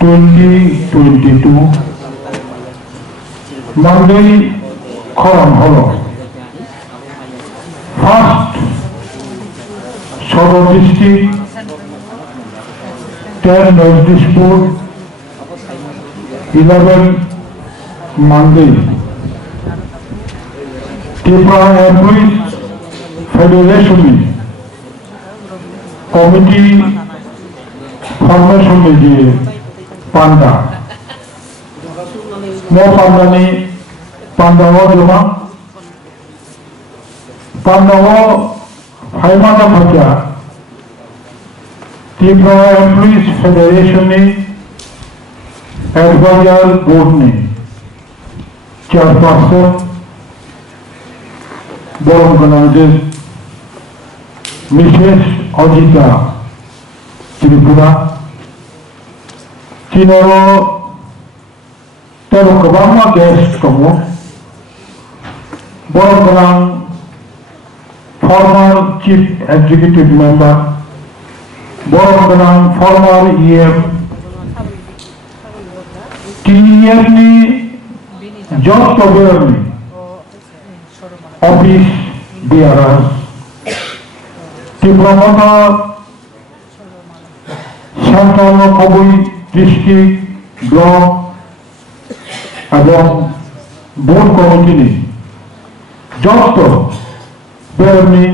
2022 Monday খরণ হলো first সদর district 10 North Dispur 11 Monday Tripura Employees Federation Committee Formation যে পান্ডা মো পান্ডানি পান্ডাও জমা পান্ডাও ফাইমানা থাকা Tripura Employees Federation Advisor Board Chairperson Board Organizer Mrs. Ajita Tripura Chinoro Tero Kabama guest kamu Board former Chief Executive Member Board former EF TEF ni job cover ni office bearers Tripura Central Kobui District Block এবং board committee যত বেরনি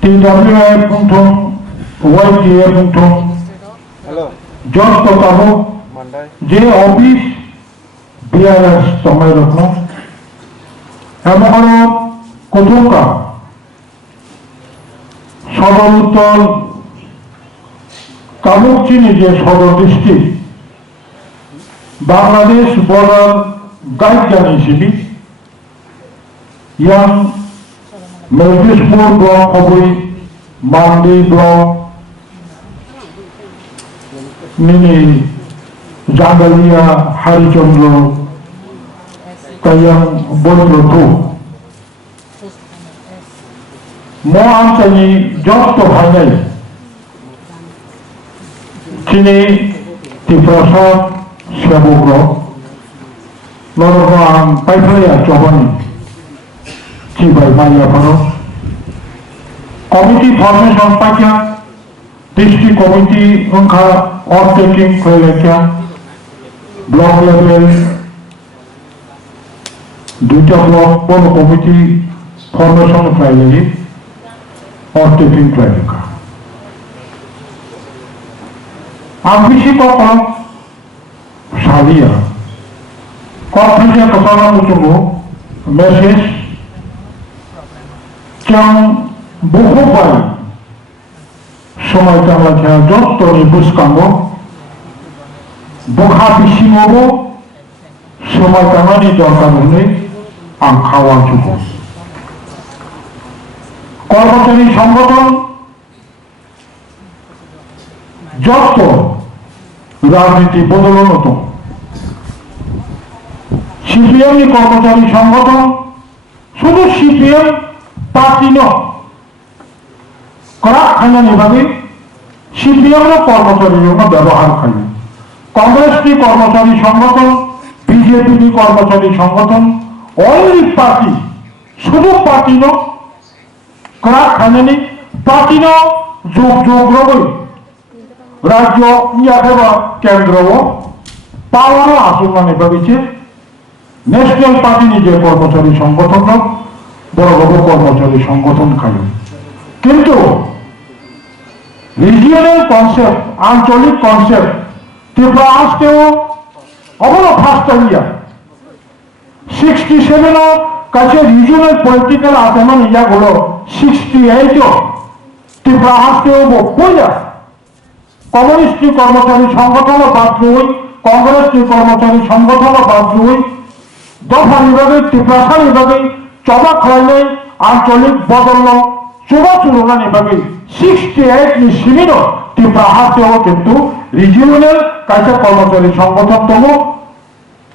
TWI পুংথং YTA পুংথং যত কাবো যে office BRS সময় রত্ন এমন কোথা সদর উত্তর কামুকচিনি যে সদর ডিস্ট্রিক্ট বাংলাদেশ বর্ডার গাইডলাইন হিসেবে ইয়াং মেদিনীপুর ব্লক হবই মান্ডি ব্লক মিনি জাঙ্গালিয়া হরিচন্দ্র কায়াং বৈদ্যথু মো আঞ্চলিক যত ভাইনাই চিনি ত্রিপ্রসাদ সেবগ্র লড়ো আং পাইফাইয়া চবানি চিবাই মাইয়া ফানো কমিটি ফরমেশন পাইয়া ডিস্ট্রিক্ট কমিটি ওংখা অর্টেকিং কইলেকা ব্লক লেভেল দুইটা ব্লক কোন কমিটি ফরমেশন কইলেকি অর্টেকিং কইলেকা ambisi koko salia konfliknya kesana muncul message yang buku bayi সময় আমরা যত নিবুজ কামব বখা বিসিমব সময় কামানি দরকার হলে আং খাওয়া যুগ কর্মচারী সংগঠন যত রাজনীতি বদলন হতো সিপিএম কর্মচারী সংগঠন শুধু সিপিএম পার্টি করা খাইনি ভাবে সিপিএম কর্মচারী ব্যবহার খাই কংগ্রেস কর্মচারী সংগঠন বিজেপি কর্মচারী সংগঠন অনলি পার্টি শুধু পার্টি করা খাইনি পার্টি যোগ যোগ রবই রাজ্য ইয়াদেবা কেন্দ্র পাওয়ানো আসমানে ভাবিছে ন্যাশনাল পার্টি নিজে কর্মচারী সংগঠন বড় বড় কর্মচারী সংগঠন খাই কিন্তু রিজিয়নাল কনসেপ্ট আঞ্চলিক কনসেপ্ট ত্রিপুরা আসতেও অবলো ফার্স্ট ইয়া 67 কাছে রিজিয়নাল পলিটিক্যাল আচরণ ইয়াগুলো 68 ত্রিপুরা আসতেও বইয়া কমিউনিস্ট কর্মচারী সংগঠন বাদ্রুই কংগ্রেস কর্মচারী সংগঠন বাদ্রুই দফা বিভাগে ত্রিপুরা বিভাগে চবাক হয়নি আঞ্চলিক বদল চুবা চুরুনা বিভাগে 68 নি সীমিত ত্রিপুরা হাতেও কিন্তু রিজিওনাল কাছে কর্মচারী সংগঠন তম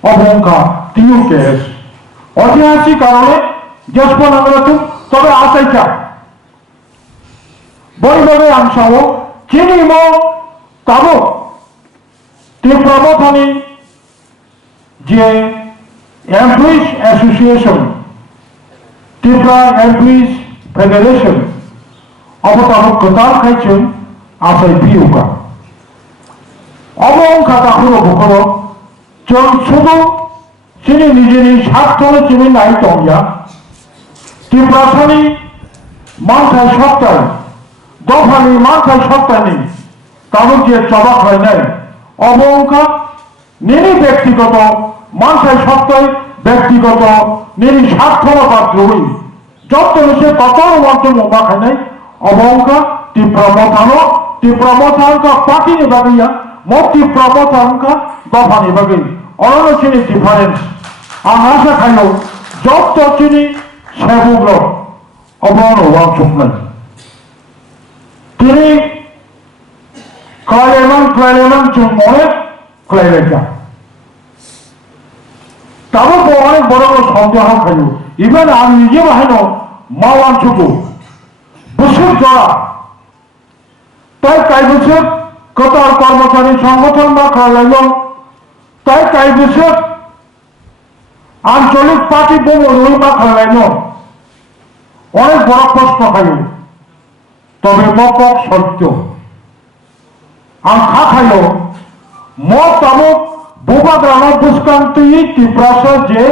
অবঙ্কা টিউকেএস ঐতিহাসিক কারণে জ্যেষ্ঠনগরতু তবে আসাইকা বৈভাবে অংশও চিনিম কাবো ত্রিপুরা মথানি যে employees association Tripura employees federation অবতারক কতাল খাইছেন আসাই বিউকা অবংখা তাহলে বুকর जों শুধু চিনি নিজেনি স্বার্থলে চিনি নাই তংয়া ত্রিপুরাসানি মানথাই সপ্তাহে দফানি মানথাই সপ্তাহে তাদের যে চবাক হয় নাই অবংখা নিনি ব্যক্তিগত মানথাই সপ্তাহে ব্যক্তিগত নিনি স্বার্থলতা দ্রোহী যত সে তত মন্ত্র মোবা খাই নাই অবংখা ত্রিপুরা মথানকা পার্টিনি বাগিয়া মতি প্রবতাঙ্কা দফানি বাগি অন্য চিনি ডিফারেন্স আর আশা খাইল যত চিনি সেগুলো অবন ওয়াংসুকনাই তিনি ক্লাইলেমান जों অনেক ক্লাইলেকা তারও অনেক বড় বড় সন্দেহ খাইল ইভেন আমি নিজে বাহিনো মাওয়ানসুকু বছর জড়া তাই কাই বছর কতার কর্মচারী সংগঠন বা খাওয়াইল তাই কাই বছর আঞ্চলিক পার্টি বমরুই বা খাওয়াইল অনেক বড় প্রশ্ন খাইল তবে মকক সত্য আং খা খাইল মত তামুক বুবাগ্রাম বুসকান্তি ত্রিপুরাসা যে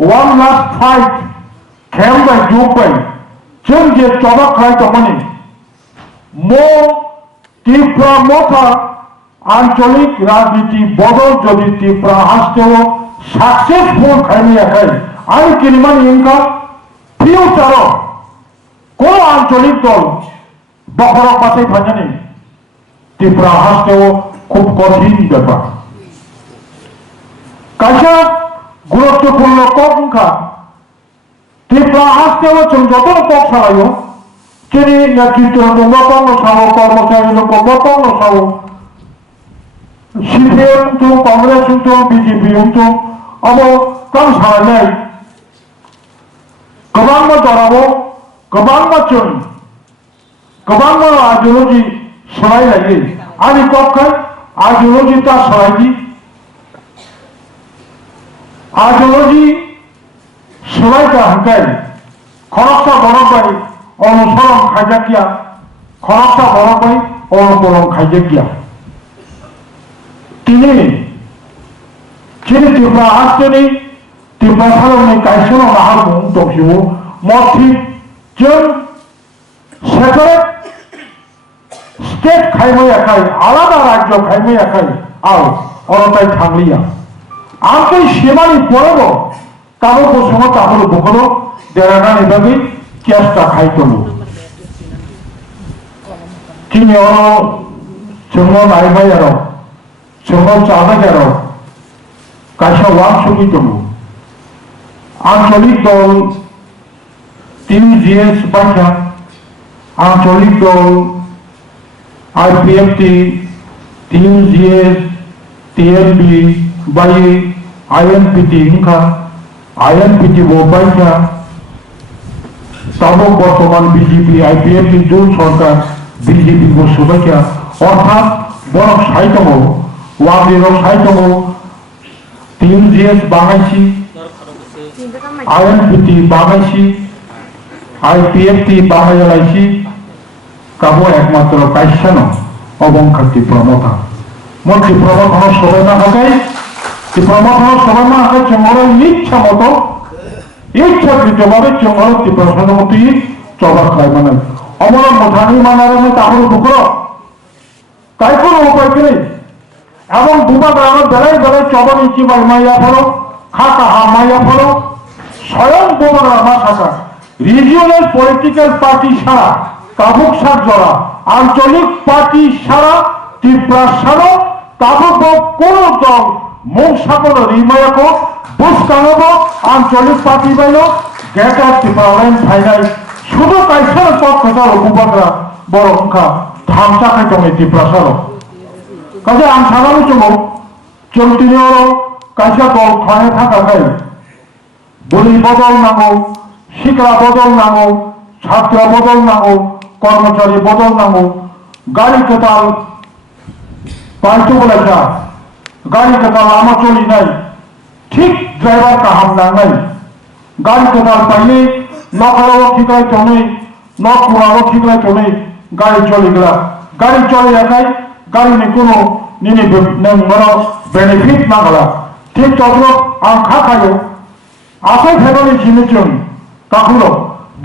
ওয়ান লাস্ট ফাইট খেমবাই জুবাই जों जे चबा खाई तमनि मो ত্রিপুরা মথা আঞ্চলিক রাজনীতি বদল যদি ত্রিপুরা হাসতেও সাকসেসফুল খাইনি একাই আমি কিনমান ইনকা ফিউচার কোন আঞ্চলিক দল বখর পাশে ভাজানি ত্রিপুরা হাসতেও খুব কঠিন ব্যাপার কাজা গুরুত্বপূর্ণ কংখা ত্রিপুরা হাসতেও যত পক সারাইও তিনি নেতৃত্ব মতঙ্গ সহ কর্মচারী মতঙ্গ সহ সিপিএম তো কংগ্রেস তো বিজেপি তো अब कम सारायनाय गोबां दराव गोबां बाथ्रा गोबां आइडियोलॉजी सोलायलायो आंनि पक्षे आइडियोलॉजी ता सोलायदि आइडियोलॉजी सोलायगा हांखाय खरकसा बरबाय अनुसरण खायजाकिया खरकसा बरबाय अनुकरण खायजाकिया তিনি ত্রিপুরা হাসতেনি ত্রিপুরা সালনি কাইসনো নাহার মুং দংसिउ मथि जों सेपारेट स्टेट खायमायाखाय आलादा राज्य खायमायाखाय आव अरताय थांलिया आंखै सेमानि परेबो ताबो बसुङो ताबो बुखरो देरानानि बागै चेष्टा खायतलु तिनि अरो जोंनो नायबायारो जोंनो जाबायारो কাইসা ওয়াংসুকি দল আঞ্চলিক দল টিউজিএস বাচ্চা আঞ্চলিক দল আইপিএফটি টিউজিএস টিএমবি বাই আইএনপিটি ইনকা আইএনপিটি ও বাচ্চা তব বর্তমান বিজেপি আইপিএফটি জোট সরকার বিজেপি ও সুবাইকা অর্থাৎ বড় সাহিত্যম ওয়াংদির সাহিত্যম টিউজিএস বাঙাইছি আইএনপিটি বাঙাইছি আইপিএফটি বাঙাইলাইছি কাবো একমাত্র কাইসান অবংখাতি প্রমথা মন্ত্রী প্রমথন সবাই না হাকাই প্রমথন সবাই না হাকাই চমর ইচ্ছা মতো ইচ্ছাকৃতভাবে চমর ত্রিপুরা মতো চবা খাই মানে অমর মথানি মানারে তাহলে বুকর তাই কোনো উপায় নেই এবং বুবা গ্রামের বেলায় বেলায় চবন ইচি মাইয়া ফলো খাকা মাইয়া ফলো স্বয়ং বুবা গ্রামা শাখা রিজিওনাল পলিটিক্যাল পার্টি সারা কাবুক সার জড়া আঞ্চলিক পার্টি সারা ত্রিপুরা সারা কাবুক কোন দল মুখ সাকল রিমায়াক বুসকানব আঞ্চলিক পার্টি বাইল গেটার ত্রিপুরা লাইন ফাইনাল শুধু কাইসার পথ কথা বুবাগ্রা বড় সংখ্যা ধামসা খাইতমে ত্রিপুরা সারা কাজে आं सानानै समाव जों दिनैयाव कायसा दल थानाय थाखाय बुरि बदल नांगौ सिख्ला बदल नांगौ छात्र बदल नांगौ कर्मचारी बदल नांगौ गारि गोदान बायथ'बोलायसा गाड़ी के लामा चली नहीं ठीक ड्राइवर का हम नांगल गाड़ी के पहले नखराओ ठीक है तो नहीं नखुराओ ठीक है तो नहीं गाड़ी चली गया गाड़ी चले जाए गाड़ी ने कोनो निने मनो बेनिफिट ना गला ठीक तबलो आं खाखायो आसे फैमिली जिनिसजों ताहुलो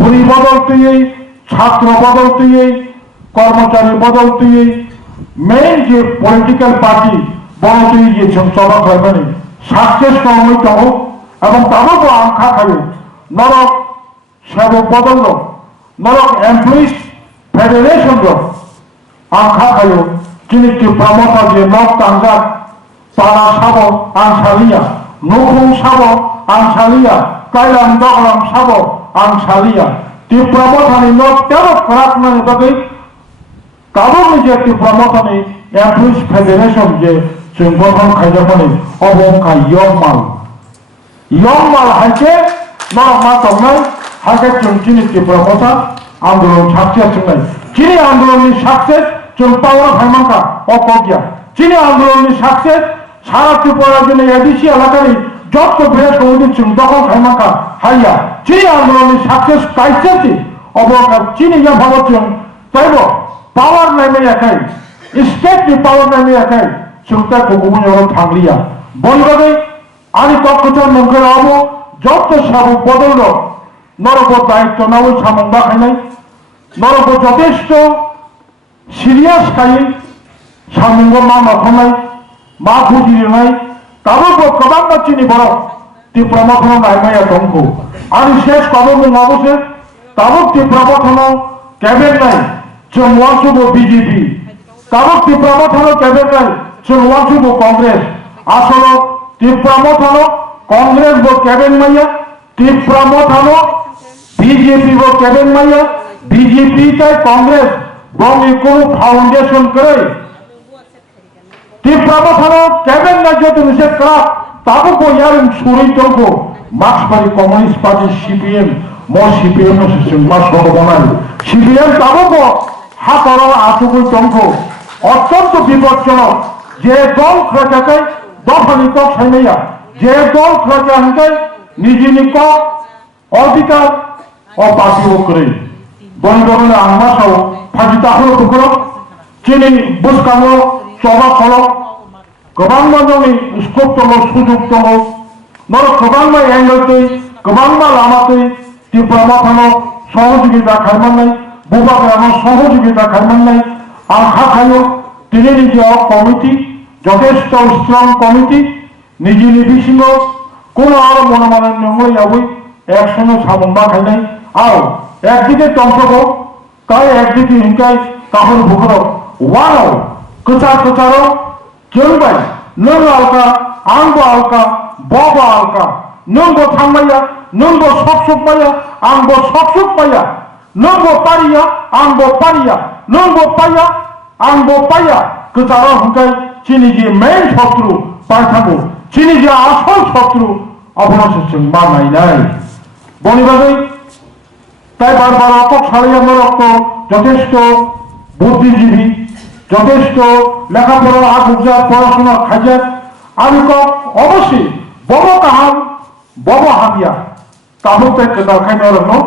बुरी बदलते छात्र बदलते कर्मचारी बदलते मेन जो पॉलिटिकल पार्टी बनते ये सभा खालामनानै सक्सेस खालामनाय दङ এবং তাদেরকে आं खाखायो नरक सेवक बदललो नरक एमप्लयिज फेडारेशन आं खाखायो जिनिसनि प्रमोटर जे नक तांजाब पारा साबो आं सालिया नखुं साबो आं सालिया कायलाम दगलाम साबो आं सालिया ती प्रमोटरनि नक तेरो खालामनानै बागै गाबोन जे ती प्रमोटरनि एमप्लयिज फेडारेशन जे जों गठन खालामनानै अबंखा यंगमाल हाइके नरक मा दंनाय हाइके जों जिनिसनि प्रमोटर आंदोलन सक्सेस होनाय जिनि आंदोलननि सक्सेस जों पावर फाइमांका अकगिया जिनि आंदोलननि सक्सेस सारा त्रिपुरा जिल्ला एडिसि एलाकानि যত বেশ কমিটি जों दखल खालामनांका हाया जिनि आंदोलननि सक्सेस काइसेति अबका जिनि या भाबों ताइबो पावर नायनायाखै स्टेटनि पावर नायनायाखै जों ता गुबुनयाव थांलिया बयबो आनि तखुचार नंखायावबो যত साबु बदललो नरक दायित्व नावै सामं बाखायनाय नरक যথেষ্ট सिरियास खायै सामंगो मा नखनाय मा बुजिनाय गाबोबो गोबां मानसिनि बरफ ती प्रमोशन नायनाया दंखौ आरो शेष गाबोबो माबोसे गाबो ती प्रमोशन कैबिनेट नाय जों वानसुबो बीजेपी गाबो ती प्रमोशन कैबिनेट नाय जों वानसुबो कांग्रेस आसलो ती प्रमोशन कांग्रेस बो कैबिनेट माया ती प्रमोशन बीजेपी बो कैबिनेट माया बीजेपी ताई कांग्रेस बंगी को फाउंडेशन करे ती प्रमोशन कैबिनेट ना जो निषेध करा ताबो को यार सुरी तंको मार्क्सवादी कम्युनिस्ट पार्टी सीपीएम मो सीपीएम नो सिस्टम मा सबगनाय सीपीएम ताबो को हातरा आसुगै तंको अत्यंत विपज्जनक जे दल खरचाकै दफानि तक साइनाया जे दल खरचाकै निजिनि को अधिकार और पार्टी वो करे बंदरने आंगमासाव फाजिता हलो दुखरो चिनि बुसकांगो चबा खलो गोबां माननि स्कोप दङ सुजुग दङ नर गोबां मा एंगल तै गोबां मा लामा तै ती प्रमोशन सहयोगिता खालामनाय बुबाग्रानो सहयोगिता खालामनाय आं खाखायो दिनैनि जे कमिटि যথেষ্ট स्ट्रं कमिटि निजिनि बिसिङाव কোনো आरो मनमाने नंलायावै एकसंगे सामं बाखायनाय आरो একদিকে তন্ত্রক তাই একদিকে হিংকায় কাহর ভুখর ওয়ানাও কচার কচারও কেউবাই নং আলকা आंबो आलका बबो आलका नंगो थांबाया नंगो सबसुक बाया आंबो सबसुक बाया नंगो पारिया आंबो पारिया नंगो पाया आंबो पाया कचारा हुंकाय चिनि जे मेन शत्रु पाइथांगो चिनि जे आसल शत्रु अबनसजों मानायनाय बनिबागै তাই বারবার অকক সারিয়ানো রক্ত যথেষ্ট বুদ্ধিজীবী যথেষ্ট লেখাপড়া আগুজা পড়াশোনা খাইজাত আমি কক অবশ্যই বড় কাহাম বড় হাবিয়া কাবুতে কেদাখাইনো রনো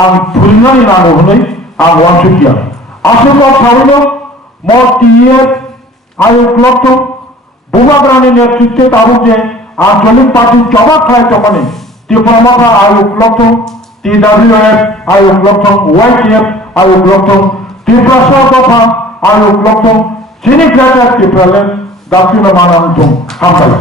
আং ফুরিনানি নাগো হनै আং ওয়ানসুকিया আসুকক সারিनो মটিয়ের আয়োগ লক্ষ বুবাগ্রানি নেতৃত্বে তাবুকে আঞ্চলিক পার্টি জবাব খায় তখনই ত্রিপুরা আয়োগ লক্ষ TWF आयोग लक्ष्य YTF आयोग लक्ष्य त्रिपुरा दफा आयोग लक्ष्य सिनी ग्रेटर त्रिपुरा गासिबो मानानै दं हामबाय।